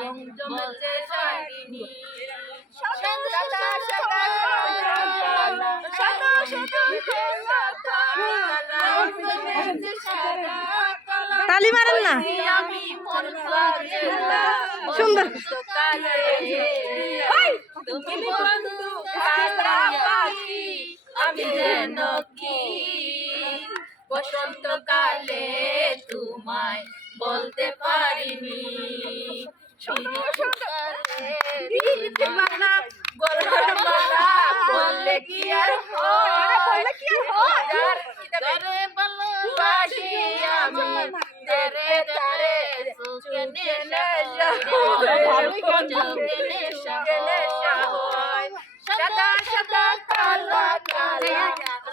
রং জমেছে শাড়িনি তালি মারেন না সুন্দর তুমি বন্ধু পাখি আমি যেন কি বসন্তকালে তোমায় বলতে পারিনি গলার মালা বললে কি আর ভালোবাসি আমি তেরে তারে চোখে নেশা হয় সাদা সাদা কালা কালা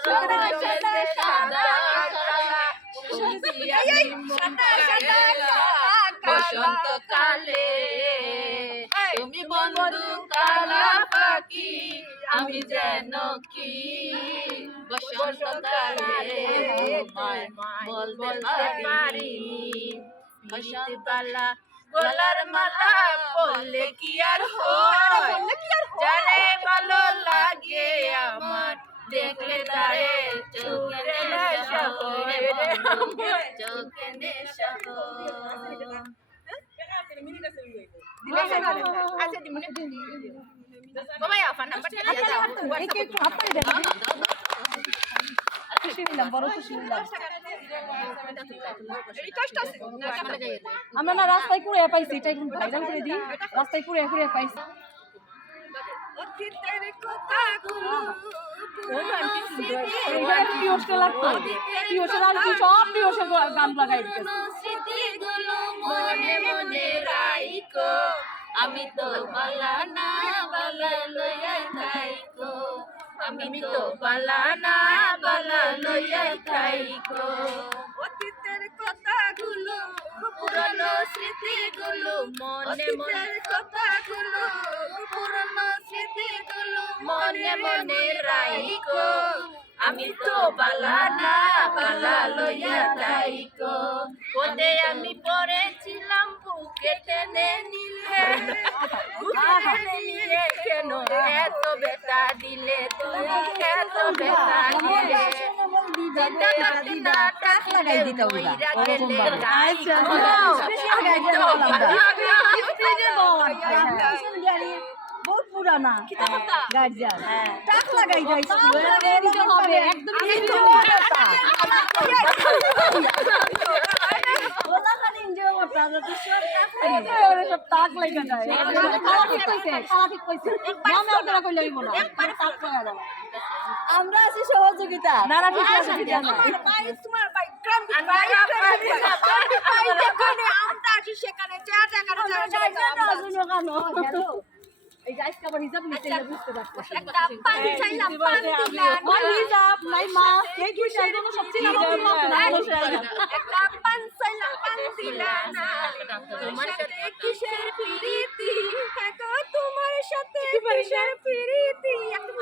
সাদা বসন্তকালে তুমি বন্ধু কালা পাখি আমি যেন কি বসন্তকালে বলতে পারি বসন্তকালা গলার মালা বললে কি আর হয় জানে ভালো লাগে আমার দেখলে তারে চোখে নেশা হয় চোখে নেশা আমরা না রাস্তায় করে পাইছি এটা একটু ভাইরাল করে দিই রাস্তায় করে পাইছি আমি তো বালা না বালা লইয়া থাইকো আমি তো বালা না বালা লইয়া থাইকো অতীতের কথাগুলো পুরনো স্মৃতিগুলো মনে মনে কথাগুলো পুরনো স্মৃতিগুলো মনে মনে রাইকো আমি তো বালা না বালা লইয়া থাইকো ওতে আমি পড়েছিলাম বুকে টেনে নিলে বুকে টেনে নিলে কেন এত বেটা দিলে তুমি এত বেটা দিলে বহুত পুরানা গার্জিয়ান টাক লাগাই যাইছি হবে একদম টাক লাগা যায় আমরা আছি সহযোগিতা নানা ঠিক আছে সেখানে এই গাইস কাবার হিসাব নিতে বুঝতে পারছি একটা পান চাইলাম পান দিলাম হিসাব নাই মা এই কি চাইলো না সবচেয়ে না একটা পান চাইলাম পান দিলাম না তোমার সাথে কিসের প্রীতি কাকা তোমার সাথে কিসের প্রীতি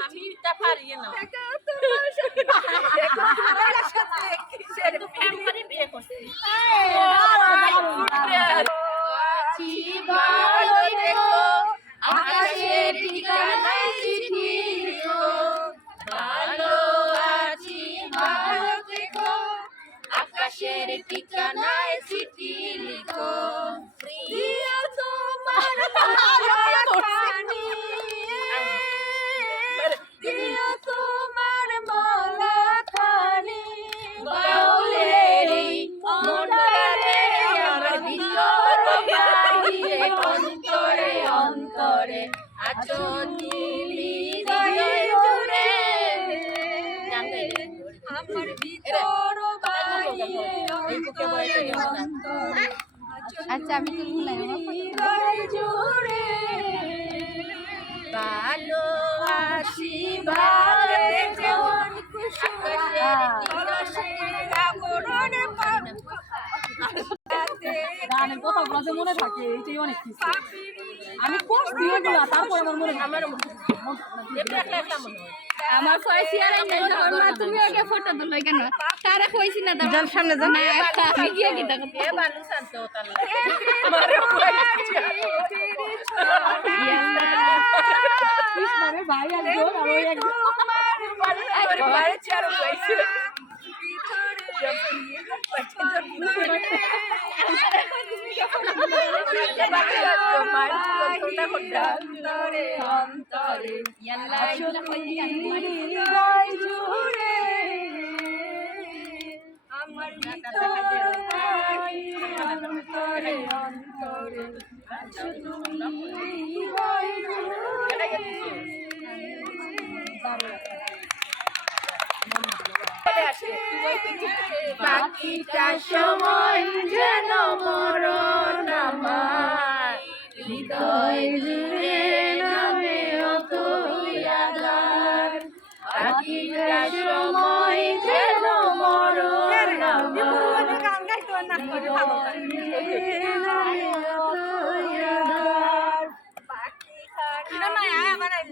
আমি তা পারি না কাকা তোমার সাথে তোমার সাথে কিসের ফ্যামিলি বিয়ে করছি ভালো দেখো আকাশের ঠিকানায় চিঠি লিখো ভালো আছি ভালো দেখো আকাশের ঠিকানায় চিঠি লিখো প্রিয় তোমার মালাখানি প্রিয় তোমার মালাখানি বাউলেরই মনটারে আমার ভিতর বাহিরে অন্তরে অন্তরে আছো নীলি জুড়ে আমার ভিতর বাহিরে আচ্ছা আমি তো ভুলাই জুড়ে ভালো আসি ভালো দেখো গানের কথাগুলো যে মনে থাকে এটাই অনেক কিছু আমি করছি এগুলো তারপর আমার মনে আমার পয়সা আর নাই যখন মা তুমি আগে ফটো তুলো কেন তারা কইছি না দাও যান সামনে যান না আমি গিয়ে কি দেখো এ বালু শান্ত তাল মারে পয়সা কৃষ্ণরে ভাই একজন আর ওই একজন আরে মারে চার পয়সা বাকিটা সময় যেন মরণ আমার হৃদয় জুড়ে নামে অতই আধার বাকিটা সময় যেন মরণ আমার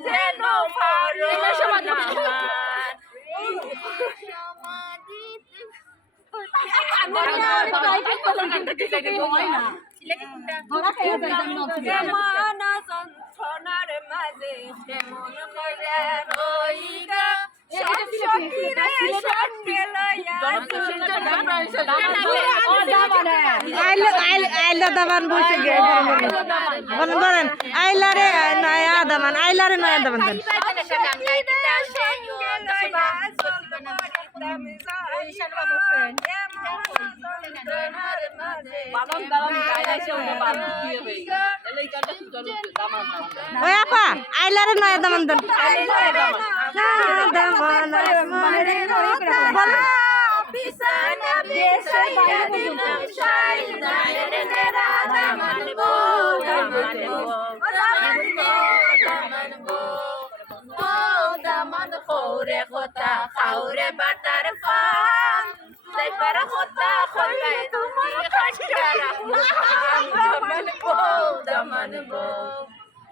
যেন মরণ আইলা দামান বসে গে বলেন বলেন আইলা রে নয়া দামান আইলা রে নয়া দামান দেন ওই আপা আইলা রে নয়া দামান দেন Khore khota khaure batar fan dai para khota khole tumar khachara daman bo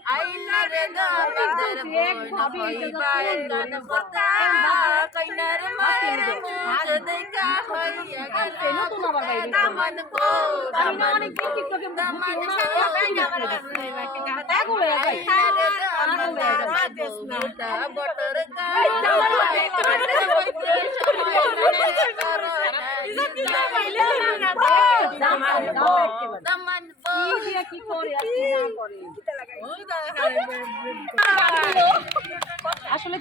aila re daman bo hoibai gan khota kainar maer mujh dekha hoya galo daman bo daman বটর আসলে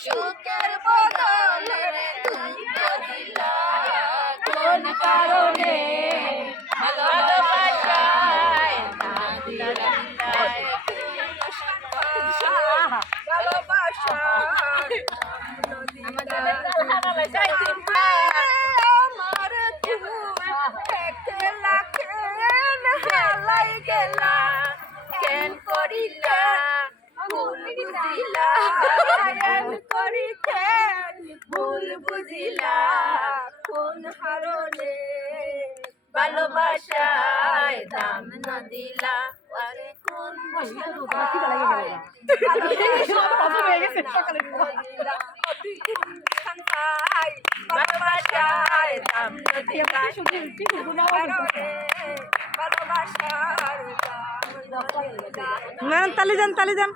সুখের বদলে কোন কারণে ভালোবাসায় কেন করিলা ভুল বুঝিলা কোন হারণে ভালোবাসায় দাম না দিলা আরে কোন ভালোবাসায় দাম না দিলা ম্যাডাম তালি যান তালি যান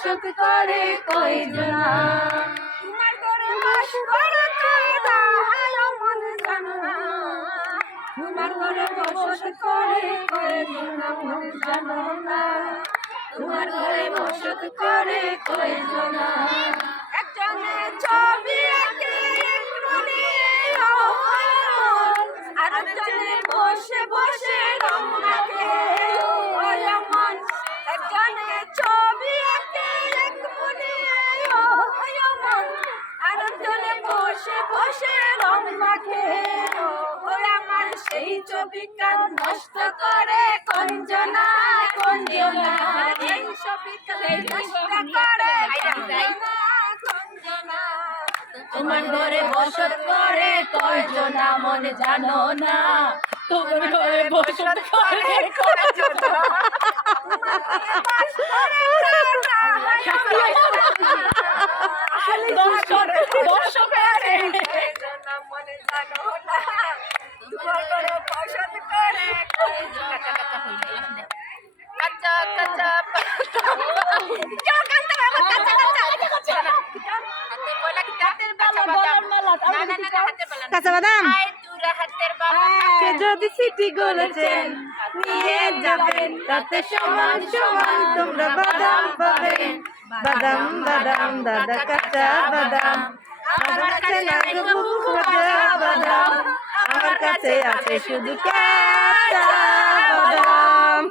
বসত করে কয়জনা তোমার ঘরে বাস করে কারা হায় মন জানো না তোমার ঘরে বসত করে কয়জনা মন জানো না তোমার ঘরে বসত করে কয়জনা একজনে ছবি আঁকে একমনে আর একজনে বসে বসে রং মাখে ওই মন একজনে ছবি আঁকে একমনে ওই মন আর একজনে বসে বসে রং মাখে ওই আমার সেই ছবি কান নষ্ট করে কঞ্জনা কঞ্জনা এই ছবি কান নষ্ট করে কঞ্জনা তোমার ঘরে বসত করে কয়জনা মন জানো না তোমার ঘরে বসত করে কয়জনা কাঁচা বাদাম কে যদি সিটি গলেছেন নিয়ে যাবেন তাতে সমান সমান তোমরা বাদাম পাবেন বাদাম বাদাম দাদা কাঁচা বাদাম আমার কাছে না গো কাঁচা বাদাম আমার কাছে আছে শুধু কাঁচা বাদাম।